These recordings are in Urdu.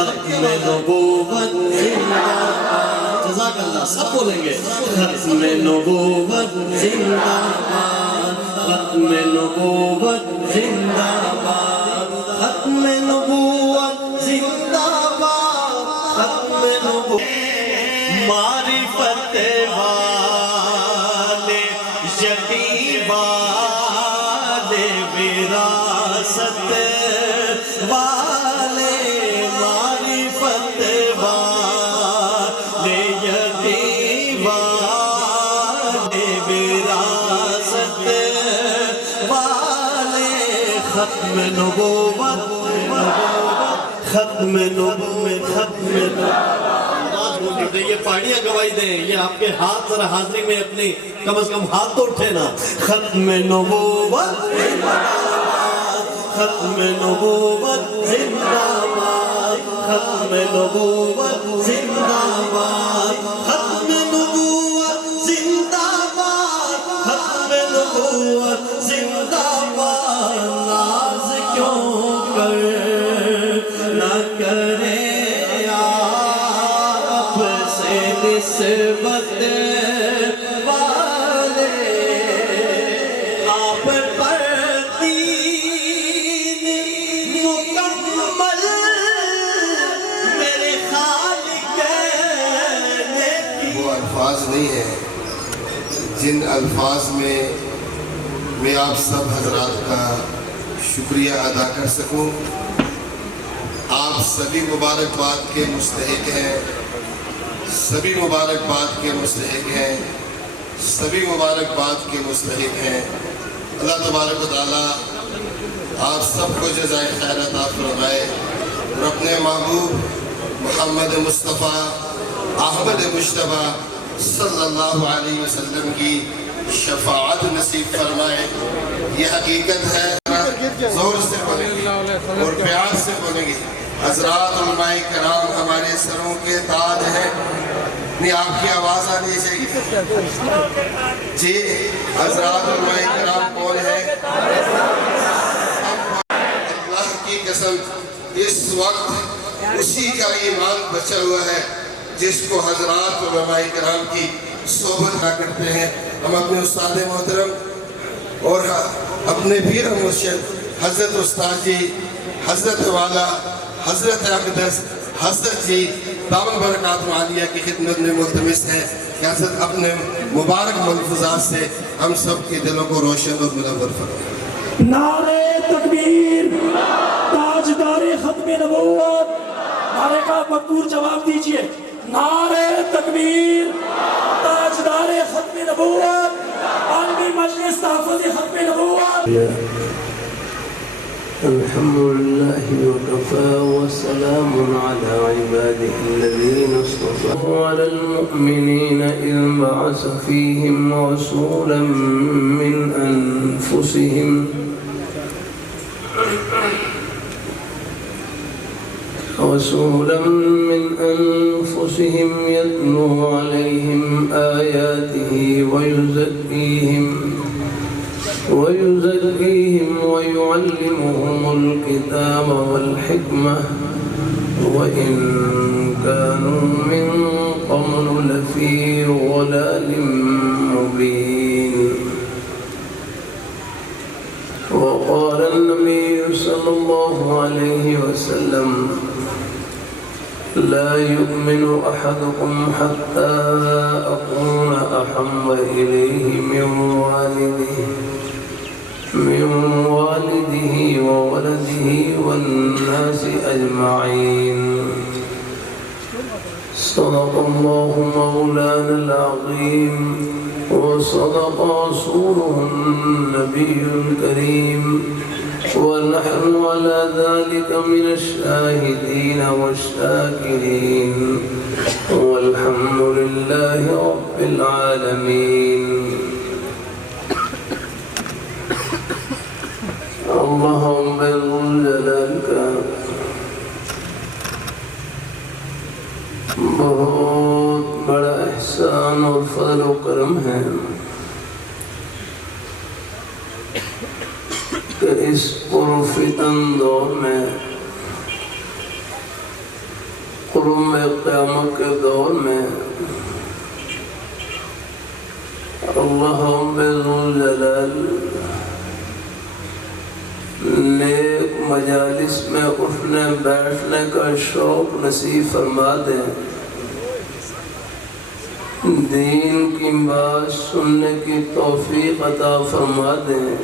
ختم نبوت زندہ باد، جزاک اللہ، سب بولیں گے ختم نبوت زندہ باد، ختم نبوت زندہ باد، ختم نبوت زندہ باد، ختم نبوت معرفت والے یقین والے وراثت والے معرفت والے یقین والے وراثت والے ختم نبوت ختم نبوت ختم نبوت۔ یہ پاڑیاں گواہی دیں، یہ آپ کے ہاتھ ذرا حاضری میں اپنی کم از کم ہاتھ تو اٹھے نا۔ ختم نبوت زندہ باد، ختم نبوت زندہ باد، ختم نبوت زندہ باد، ختم نبوت زندہ باد، ختم نبوت زندہ باد۔ ناز کیوں کر نہ کرے نسبت والے آپ پر دین مکمل میرے خالق نے۔ وہ الفاظ نہیں ہیں جن الفاظ میں آپ سب حضرات کا شکریہ ادا کر سکوں۔ آپ سبھی مبارکباد کے مستحق ہیں، سبھی مبارکباد کے مستحق ہیں، سبھی مبارکباد کے مستحق ہیں۔ اللہ تبارک و تعالیٰ آپ سب کو جزائے خیر عطا فرمائے اور اپنے محبوب محمد مصطفیٰ احمد مجتبیٰ صلی اللہ علیہ وسلم کی شفاعت نصیب فرمائے۔ یہ حقیقت ہے، زور سے بولیں گے اور پیار سے بولیں گے۔ حضرات علماء کرام ہمارے سروں کے تاج ہیں، نہیں آپ کی آواز آنی چاہیے جی۔ حضرات علماء کرام کون ہیں؟ اللہ کی قسم اس وقت اسی کا ایمان بچا ہوا ہے جس کو حضرات علماء کرام کی صحبت نہ کرتے ہیں۔ ہم اپنے استاد محترم اور اپنے پیر مرشد حضرت استاد جی، حضرت والا، حضرت اقدس، حضرت جی دامن برکات عالیہ کی خدمت میں ملتمس ہے کہ حضرت اپنے مبارک ملفوظات سے ہم سب کے دلوں کو روشن اور منور فرمائیں۔ نعرہ تکبیر، تاجدار ختم نبوت، نعرے کا مقبول جواب دیجئے۔ نعرہ تکبیر، تاجدار ختم نبوت، عالمی مجلس تحفظ ختم نبوت۔ الحمد لله وكفى وسلام على عباده الذين اصطفى وعلى المؤمنين إذ بعث فيهم رسولا من أنفسهم يتلو عليهم آياته ويزكيهم ويعلمهم الكتاب والحكمة وإن كانوا من قبل لفي ضلال مبين. وقال النبي صلى الله عليه وسلم: لا يؤمن أحدكم حتى أكون أحب إليه من والده وولده والناس أجمعين. صدق الله مولانا العظيم وصدق رسوله النبي الكريم ونحن على ذلك من الشاهدين والشاكرين والحمد لله رب العالمين. اللهم ذو الجلال کا بہت بڑا احسان اور فضل و کرم ہے کہ اس پرفتن دور میں قرم قیامت کے دور میں اللہ ذوالجلال نیک مجالس میں اٹھنے بیٹھنے کا شوق نصیب فرما دیں، دین کی بات سننے کی توفیق عطا فرما دیں،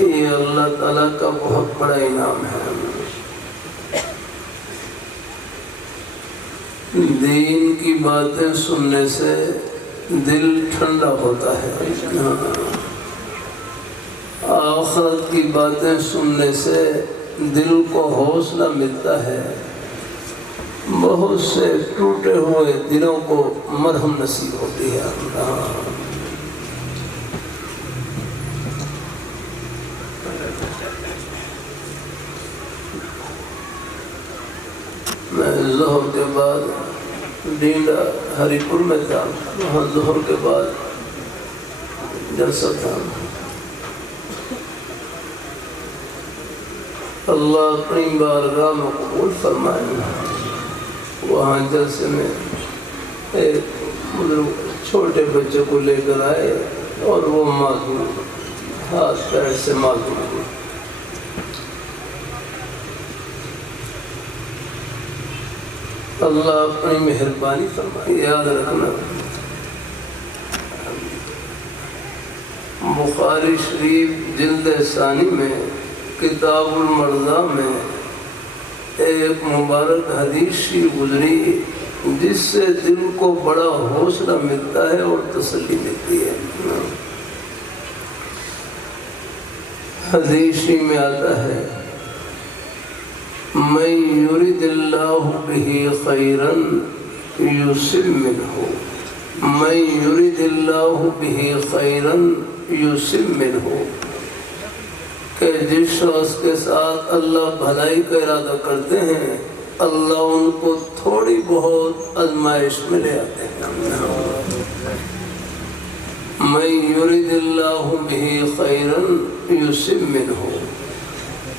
یہ اللہ تعالیٰ کا بہت بڑا انعام ہے۔ دین کی باتیں سننے سے دل ٹھنڈا ہوتا ہے، آخرت کی باتیں سننے سے دل کو حوصلہ ملتا ہے، بہت سے ٹوٹے ہوئے دلوں کو مرہم نصیب ہوتی ہے۔ میں ظہر کے بعد ڈینڈا ہری پور میں تھا، وہاں ظہر کے بعد جلسہ تھا۔ اللہ اپنی بارگاہ میں قبول فرمائے۔ وہاں جلسے میں ایک چھوٹے بچے کو لے کر آئے اور وہ معذور، ہاتھ پیر سے معذور ہوئے۔ اللہ اپنی مہربانی فرمائے۔ یاد رکھنا بخاری شریف جلد ثانی میں کتاب المرضی میں ایک مبارک حدیث شریف گزری جس سے دل کو بڑا حوصلہ ملتا ہے اور تسلی ملتی ہے۔ حدیث شریف میں آتا ہے من یرد اللہ بہ خیرا یصب منہ، من یرد اللہ بہ خیرا یصب منہ، کہ جس شخص کے ساتھ اللہ بھلائی کا ارادہ کرتے ہیں اللہ ان کو تھوڑی بہت آزمائش میں لے آتے ہیں۔ من یرد اللہ بہ خیرا یصب منہ،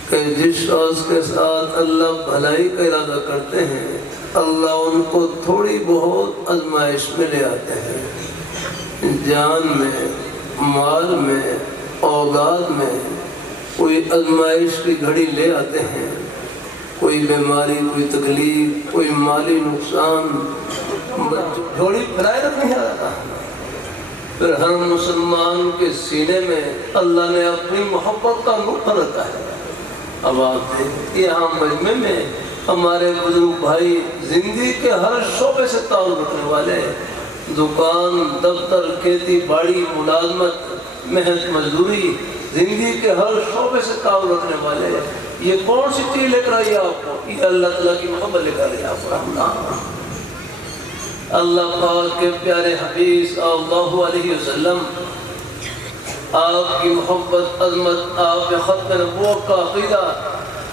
کہ جس شخص کے ساتھ اللہ بھلائی کا ارادہ کرتے ہیں اللہ ان کو تھوڑی بہت آزمائش میں لے آتے ہیں۔ جان میں، مال میں، اولاد میں کوئی آزمائش کی گھڑی لے آتے ہیں، کوئی بیماری، کوئی تکلیف، کوئی مالی نقصان، جھوڑی پھیلائے رکھنے آتا ہے۔ پھر ہر مسلمان کے سینے میں اللہ نے اپنی محبت کا نور رکھا ہے۔ اب آپ دیکھیں یہاں مجمع میں ہمارے بزرگ بھائی زندگی کے ہر شعبے سے تعلق رکھنے والے، دکان، دفتر، کھیتی باڑی، ملازمت، محنت مزدوری، زندگی کے ہر شعبے سے تعلق رکھنے والے، یہ کون سی چیز لے کر آئی آپ کو؟ یہ اللہ تعالیٰ کی محبت لے کر آئی آپ کو۔ اللہ پاک کے پیارے حبیب صلی اللہ علیہ وسلم، آپ کی محبت، عظمت، آپ کے ختم نبوت کا عقیدہ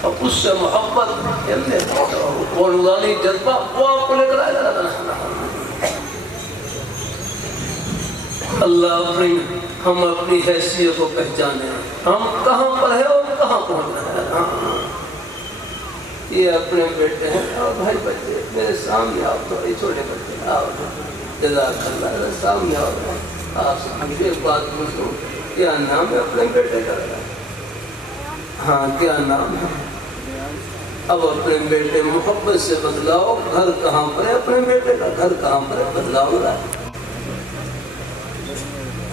اور اس سے محبت اور نورانی جذبہ وہ آپ کو لے کر آئے گا۔ اللہ ہم اپنی حیثیت کو پہچانے، ہم کہاں پر ہیں اور کہاں پہنچ رہے ہیں۔ یہ اپنے بیٹے ہیں اور بھائی بچے میرے سامنے آؤ، تھوڑے چھوٹے بچے آؤ، جزاک اللہ، سامنے آؤ۔ آپ سے ایک بات پوچھوں، کیا نام ہے اپنے بیٹے کا؟ ہاں کیا نام ہے؟ اب اپنے بیٹے محبت سے بدلاؤ، گھر کہاں پر ہے اپنے بیٹے کا؟ گھر کہاں پر ہے؟ بدلاؤ رہا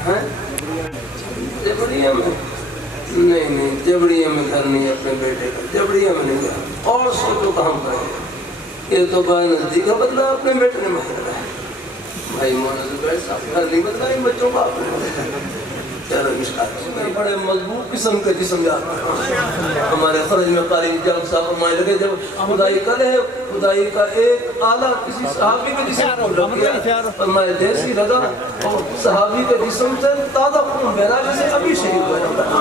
ہے جبڑیہ میں؟ نہیں، جبڑیہ میں گھر نہیں اپنے بیٹے کا، جبڑیہ میں نہیں گھر، اور سوچو کہاں پر ہے؟ یہ تو بڑا نزدیک ہے، بدلا اپنے بیٹے نے بدلا ہے۔ بھائی مولانا زبیر صاحب گھر نہیں بدلا، ان بچوں کا آپ نے بڑے مضبوط قسم کے جسم جاتا ہے۔ ہمارے خرج میں قاری جب صاحب فرمائے لگے جب خدائی کرے خدائی کا ایک آلہ کسی صحابی کے جسم کو لگ گیا، فرمائے جیسی لگا اور صحابی کے جسم سے تازہ خون بہرا جسے ابھی شہید ہوا جاتا ہے۔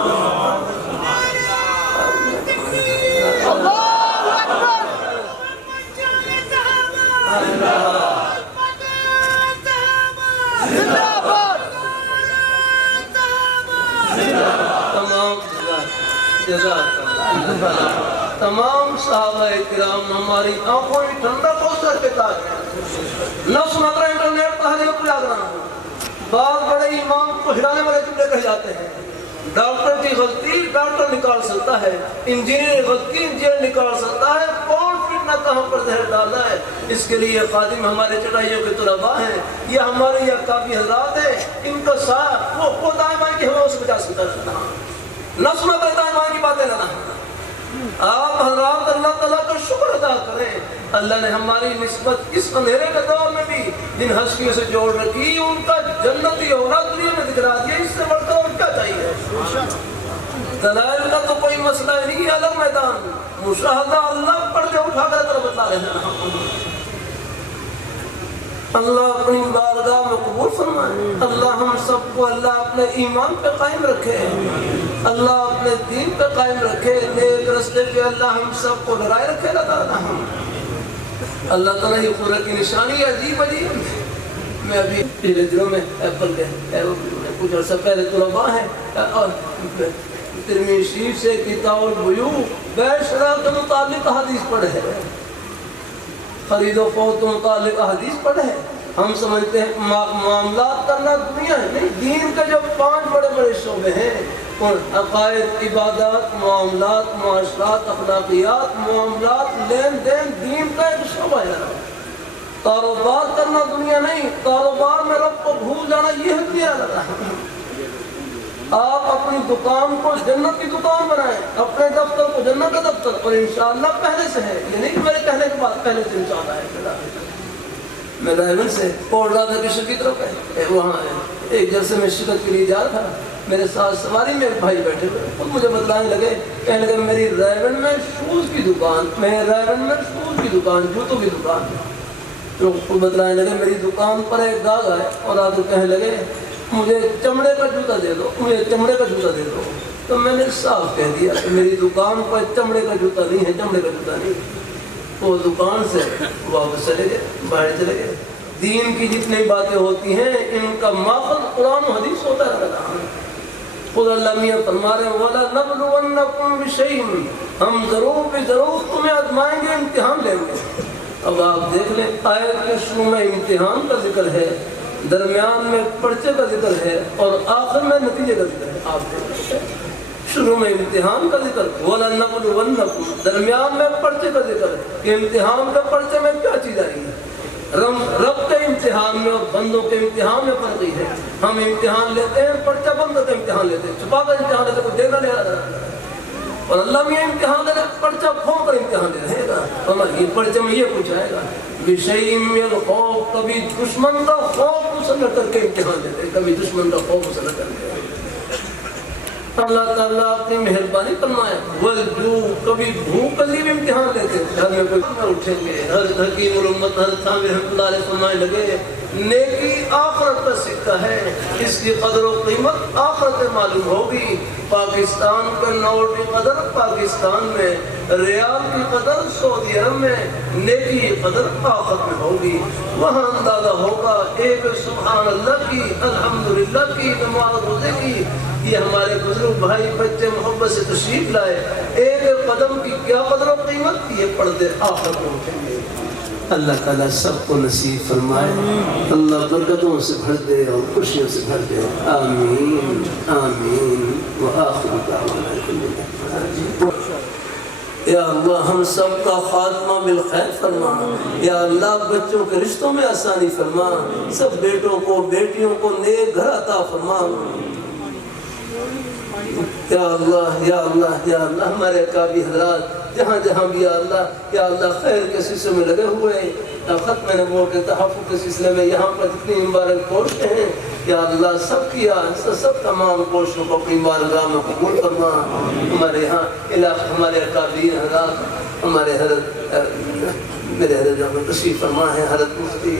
تمام جزاک اللہ تمام صحابہ کرام ہماری آنکھوں میں ٹھنڈک اور سر پہ تاج ہے۔ نفس مگر انٹرنیٹ پر ہر پروگرام بعض بڑے امام کو ہلانے والے جملے کہے جاتے ہیں۔ ڈاکٹر کی غلطی ڈاکٹر نکال سکتا ہے، انجینئر کی غلطی انجینئر نکال سکتا ہے، کون فتنہ کہاں پر زہر ڈالا ہے۔ اس کے لیے خادم ہمارے چٹائیوں کے طلباء ہیں، یہ ہمارے یہ کافی حضرات ہیں، ان کا ساتھ وہ دائیں بائیں کی ہوا سے بچا سکتا ہے۔ نفس میں دائیں بائیں کی باتیں نہ آپ حضرات اللہ تعالیٰ کا شکر ادا کریں، اللہ نے ہماری نسبت اس اندھیرے کے دور میں بھی جن ہستیوں سے جوڑ رکھی ان کا جنتی ہونا دنیا میں دکھلا دیا، اس سے بڑھ کر اور کیا چاہیے۔ دلائل کا تو کوئی مسئلہ نہیں، الگ میدان مشاہدہ اللہ پردے اٹھا کر طرف بتا رہے ہیں۔ اللہ اپنی بارگاہ میں قبول فرمائے، اللہ ہم سب کو اللہ اپنے ایمان پہ قائم رکھے، اللہ اپنے دین پہ قائم رکھے، نیک رستے پہ اللہ ہم سب کو لڑائے رکھے۔ اللہ تعالیٰ یہ قرآن کی نشانی عجیب عجیب۔ میں ابھی پچھلے دنوں میں ایپل کے کچھ عرصہ پہلے طلباء ہیں اور ترمذی شریف سے کتاب البیوع بے شرح کے متعلق حدیث پڑھے، خرید و فروخت کے متعلق حدیث پڑھے۔ ہم سمجھتے ہیں معاملات کرنا دنیا ہے، نہیں، دین کے جو 5 بڑے بڑے شعبے ہیں، عقائد، عبادات، معاملات، معاشرات، اخلاقیات، معاملات، لین دین، دین کا ایک شعبہ ہے۔ کاروبار کرنا دنیا نہیں، کاروبار میں رب کو بھول جانا یہ ہے دنیا لگا۔ آپ اپنی دکان کو جنت کی دکان بنائیں، اپنے دفتر کو جنت کا دفتر، اور انشاءاللہ پہلے سے ہے، یہ نہیں کہ میرے کہنے کے بعد پہلے سے انشاءاللہ ہے۔ میں رائمن سے پوڑ رہا تھا کشن کی طرف ہے، وہاں ایک جلسے میں شرکت کے لیے جا رہا تھا، میرے ساتھ سواری میں بھائی بیٹھے ہوئے، خود مجھے بتلانے لگے، کہنے لگے میری رائمن میں شوز کی دکان، جوتوں کی دکان، تو خود بتلانے لگے میری دکان پر ایک داغ ہے، اور آگے کہنے لگے مجھے چمڑے کا جوتا دے دو، مجھے چمڑے کا جوتا دے دو۔ تو میں نے صاف کہہ دیا کہ میری دکان پر چمڑے کا جوتا نہیں ہے، چمڑے کا جوتا نہیں۔ وہ دکان سے واپس چلے گئے، باہر چلے گئے۔ دین کی جتنی باتیں ہوتی ہیں ان کا ماخذ قرآن و حدیث ہوتا ہے۔ خود اللہ میاں فرما رہے ہیں وَلَنَبْلُوَنَّكُمْ بِشَيْءٍ، ہم ضرور بھی ضرور تمہیں آزمائیں گے، امتحان لیں گے۔ اب آپ دیکھ لیں، آیت کے شروع میں امتحان کا ذکر ہے، درمیان میں پرچے کا ذکر ہے، اور آخر میں نتیجے کا ذکر ہے۔ آپ دیکھ لیں، شروع میں امتحان کا ذکر، وَلَنَبْلُوَنَّكُمْ، درمیان میں پرچے کا ذکر ہے کہ امتحان کے پرچے میں کیا چیز آئی ہے۔ رب کے امتحان میں اور بندوں کے امتحان میں فرق ہے۔ ہم امتحان لیتے ہیں، پرچہ بند کا امتحان لیتے ہیں، چھپا کر امتحان لیتے ہیں، کوئی دیکھنا نہیں آتا، اور اللہ میں امتحان دے رہے، پرچہ کھول کر امتحان دے رہے گا، یہ پرچے میں یہ کچھ آئے گا۔ بِشَيْءٍ مِّنَ الْخَوْفِ، کبھی دشمن کا خوف مسلط کر کے امتحان دیتے، کبھی دشمن کا خوف مسلط کر کے۔ اللہ تعالیٰ اپنی مہربانی فرمائے، وَالْجُوعِ، کبھی بھوک کا بھی امتحان لیتے ہیں، گھر میں کوئی اٹھیں گے۔ حضرت حکیم الامت حضرت عامر رحمۃ اللہ علیہ فرمائے لگے نیکی آخرت کا سکہ ہے، اس کی قدر و قیمت آخرت میں معلوم ہوگی۔ پاکستان کا نوٹ کی قدر پاکستان میں، ریال کی قدر سعودی عرب میں، نیکی کی قدر آخرت میں ہوگی۔ وہاں اندازہ ہوگا ایک سبحان اللہ کی، الحمدللہ کی، نماز روزے کی، یہ ہمارے بزرگ بھائی بچے محبت سے تشریف لائے، ایک قدم کی کیا قدر و قیمت، یہ پردے آخرت میں اٹھیں گے۔ اللہ تعالیٰ سب کو نصیب فرمائے، اللہ برکتوں سے بھر دے اور خوشیوں سے بھر دے، آمین آمین وآخر دعوانا یا اللہ ہم سب کا خاتمہ بالخیر فرما، یا اللہ بچوں کے رشتوں میں آسانی فرما، سب بیٹوں کو بیٹیوں کو نیک گھر عطا فرما، یا اللہ یا اللہ یا اللہ ہمارے اکابر حضرات جہاں جہاں بھی یا اللہ خیر کے سلسلے میں لگے ہوئے ہیں، ختم نبوت کے تحفظ کے سلسلے میں یہاں پر جتنی مبارک کوششیں ہیں، یا اللہ سب کیا سب تمام کوششوں کو اپنی بارگاہ میں قبول فرما۔ ہمارے یہاں علاقہ ہمارے اکابر حضرات، ہمارے حضرت میرے حضرت جہاں تشریف فرما ہے، حضرت مفتی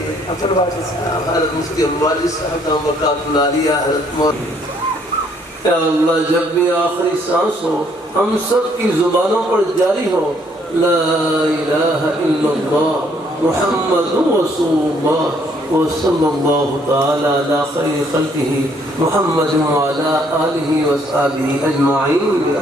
الواجد صاحب برکات اللہ علیہ، حضرت مولانا، یا اللہ جب بھی آخری سانس ہو ہم سب کی زبانوں پر جاری ہو لا الہ الا اللہ محمد رسول اللہ وصلی اللہ تعالی علی خیر خلقہ محمد وعلی آلہ وصحبہ اجمعین۔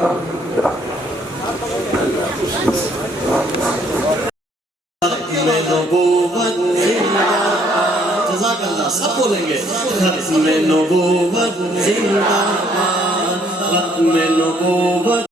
ختم نبوت زندہ باد جزاک اللہ سب بولیں گے ختم نبوت زندہ باد ختم نبوت